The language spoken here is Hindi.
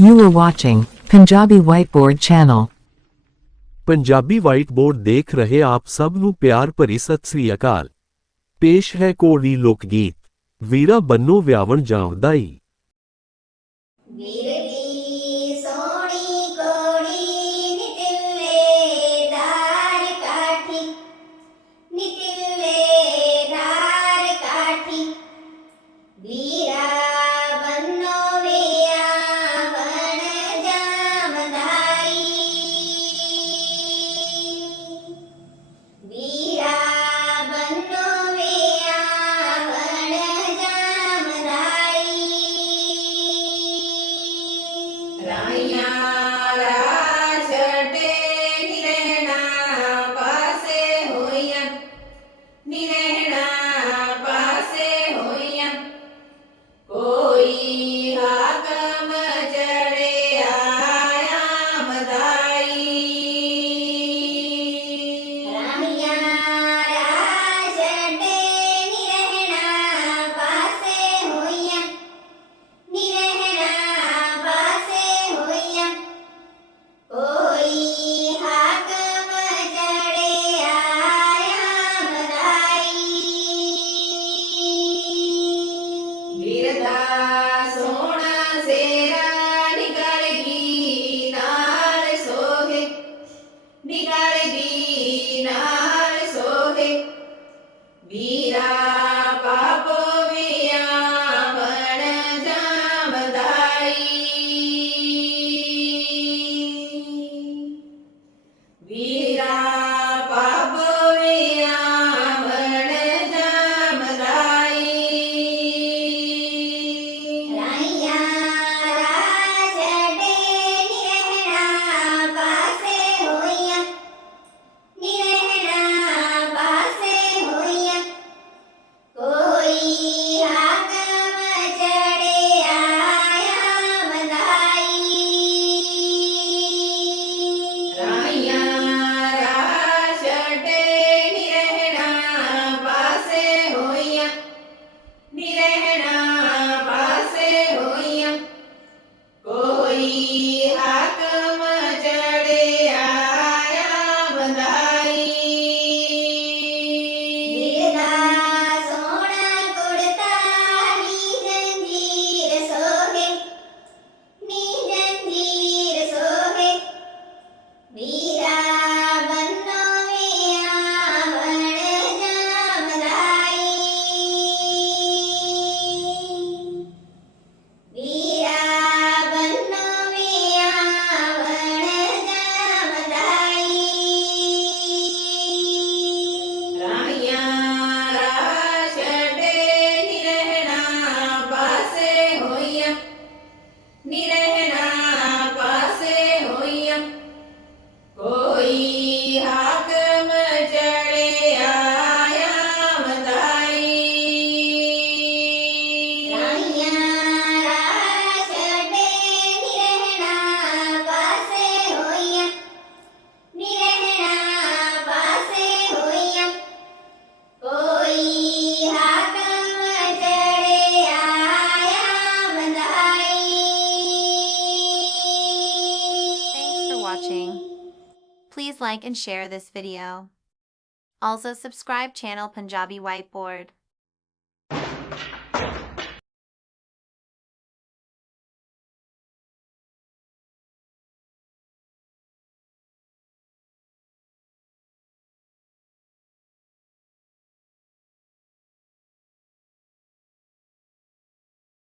You are watching Punjabi Whiteboard Channel. Punjabi whiteboard देख रहे आप सब नु प्यार भरी सत श्री अकाल। पेश है कोड़ी लोक गीत वीरा बन्नो व्यावण जाउदाई वीरे Για. Please like and share this video. Also subscribe channel Punjabi Whiteboard.